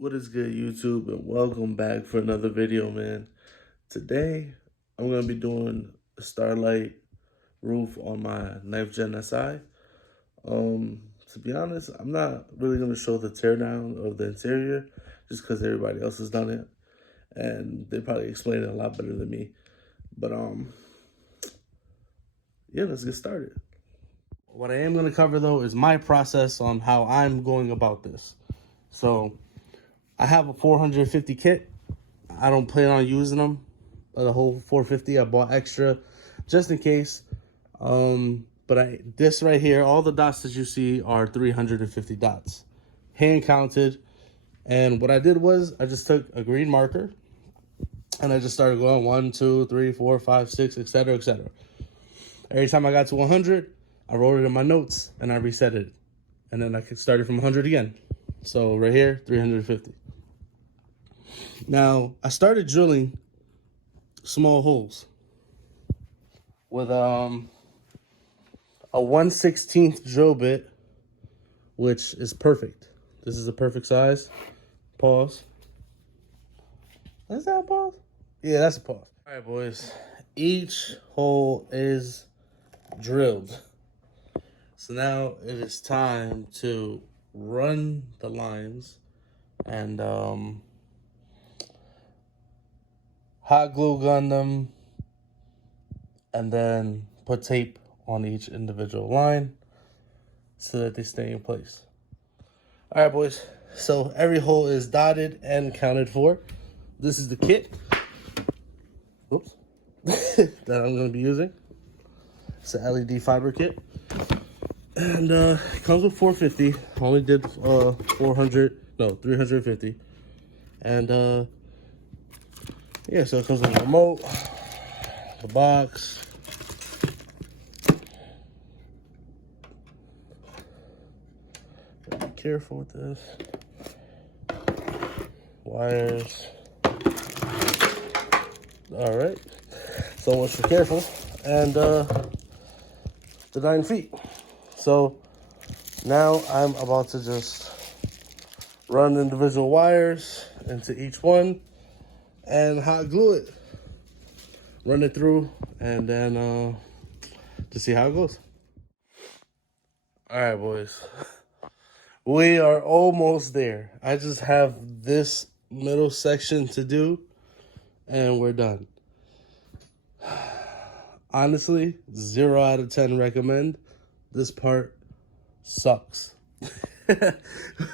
What is good, YouTube, and welcome back for another video, man. Today, I'm going to be doing a Starlight roof on my 9th Gen Si. To be honest, I'm not really going to show the teardown of the interior just because everybody else has done it, and they probably explain it a lot better than me. But, yeah, let's get started. What I am going to cover, though, is my process on how I'm going about this. So, I have a 450 kit. I don't plan on using them, the whole 450. I bought extra just in case. But this right here, all the dots that you see are 350 dots, hand counted. And what I did was I just took a green marker and I just started going 1, 2, 3, 4, 5, 6, etc., etc. Every time I got to 100, I wrote it in my notes and I reset it, and then I could start it from 100 again. So right here, 350. Now, I started drilling small holes with a 1/16 drill bit, which is perfect. This is a perfect size. Pause. Is that a pause? Yeah, that's a pause. All right, boys. Each hole is drilled. So now it is time to run the lines and hot glue gun them, and then put tape on each individual line so that they stay in place. All right, boys. So every hole is dotted and counted for. This is the kit. Oops. That I'm going to be using. It's an LED fiber kit. And it comes with 450. Only did 350. And yeah, so it comes with a remote, the box, be careful with this, wires. All right, so much for careful, and the 9 feet. So now I'm about to just run individual wires into each one and hot glue it, run it through, and then to see how it goes. All right, boys, we are almost there. I just have this middle section to do and we're done. Honestly, 0 out of 10 recommend. This part sucks.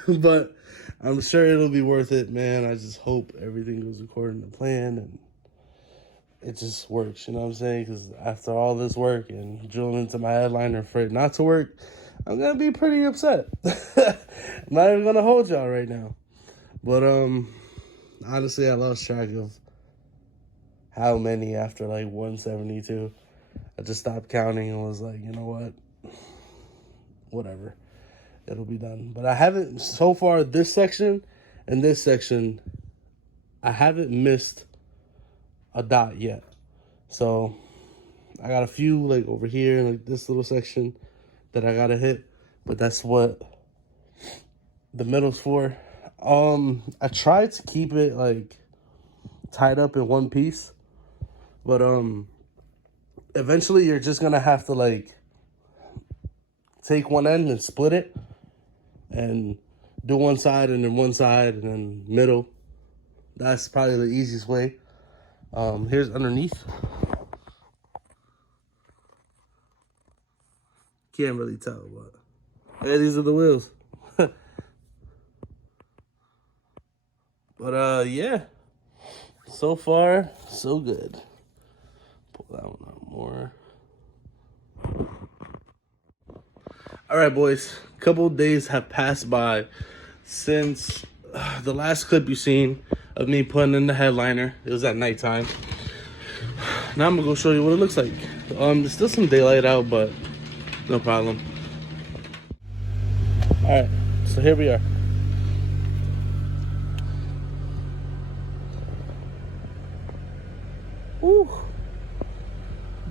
But I'm sure it'll be worth it, man. I just hope everything goes according to plan and it just works, you know what I'm saying? Because after all this work and drilling into my headliner for it not to work, I'm going to be pretty upset. I'm not even going to hold y'all right now. But honestly, I lost track of how many after like 172. I just stopped counting and was like, you know what? Whatever. It'll be done. But I haven't, so far, this section and this section, I haven't missed a dot yet. So I got a few like over here, like this little section that I gotta hit, but that's what the middle's for. I tried to keep it like tied up in one piece, but eventually you're just gonna have to like take one end and split it and do one side and then one side and then middle. That's probably the easiest way. Here's underneath. Can't really tell, but yeah, these are the wheels. But yeah, so far so good. Pull that one out more. All right, boys, a couple of days have passed by since the last clip you seen of me putting in the headliner. It was at nighttime. Now I'm gonna go show you what it looks like. There's still some daylight out, but no problem. All right, so here we are. Woo.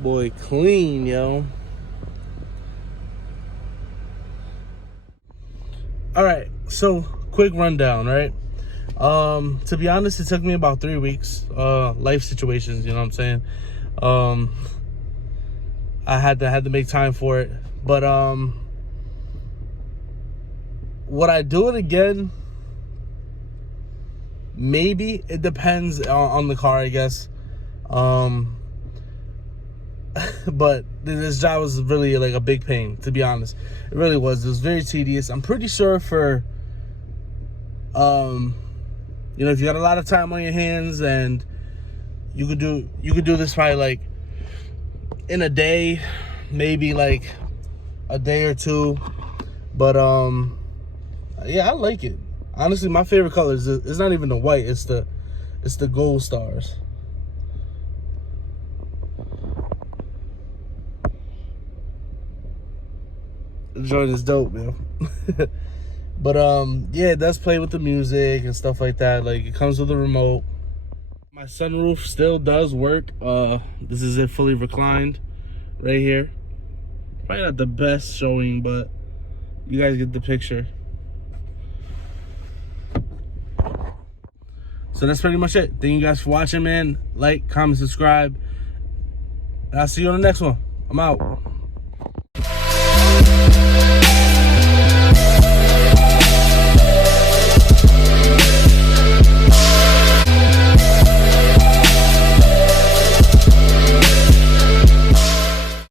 Boy, clean, yo. All right, so quick rundown, right? To be honest, it took me about 3 weeks. Life situations, you know what I'm saying? I had to make time for it. But would I do it again? Maybe. It depends on the car, I guess. But this job was really like a big pain, to be honest. It really was. It was very tedious. I'm pretty sure for you know, if you got a lot of time on your hands and you could do this probably like in a day, maybe like a day or two. But yeah, I like it. Honestly, my favorite color is it's not even the white, it's the gold stars. The joint is dope, man. But yeah, it does play with the music and stuff like that. Like, it comes with a remote. My sunroof still does work. This is it fully reclined right here. Probably not the best showing, but you guys get the picture. So that's pretty much it. Thank you guys for watching, man. Like, comment, subscribe. And I'll see you on the next one. I'm out.